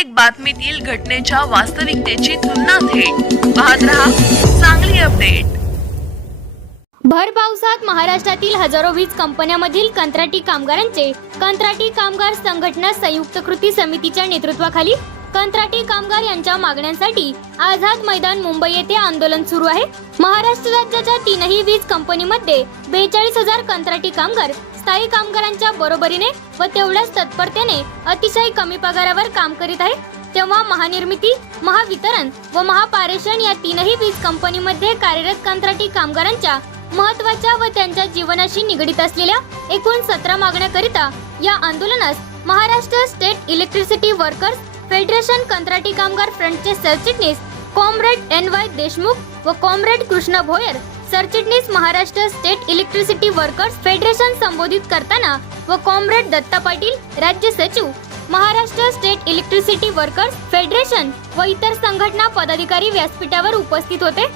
प्रत्येक बातमीतील घटनेच्या वास्तविकतेची तुलना थेट पाहत रहा सांगली अपडेट। भर पावसात महाराष्ट्रातील हजारो वीज कंपन्यांमधील कंत्राटी कामगारांचे कंत्राटी कामगार संघटना संयुक्त कृती समितीच्या नेतृत्वाखाली कंत्राटी कामगार यांच्या मागण्यांसाठी आझाद मैदान मुंबई येथे आंदोलन सुरू आहे। महाराष्ट्र राज्याच्या तीनही वीज कंपनीमध्ये 42,000 कंत्राटी कामगार स्थायी कामगारांच्या बरोबरीने व तेवढ्याच तत्परतेने अतिशय कमी पगारावर काम करीत आहे। तेव्हा महानिर्मिती, महावितरण व महापारेषण या तीनही वीज कंपनीमध्ये कार्यरत कंत्राटी कामगारांच्या महत्त्वाच्या व त्यांच्या जीवनाशी निगडित असलेल्या एकूण 17 मागण्याकरिता या आंदोलनास Maharashtra state electricity workers federation कंत्राटी कामगार फ्रंटचे सरचिटणीस कॉम्रेड NY देशमुख व कॉम्रेड कृष्ण भोयर, सरचिटणीस Maharashtra state electricity workers federation संबोधित करताना व कॉम्रेड दत्ता पाटील, राज्य सचिव Maharashtra state electricity workers federation व इतर संघटना पदाधिकारी व्यासपीठावर उपस्थित होते।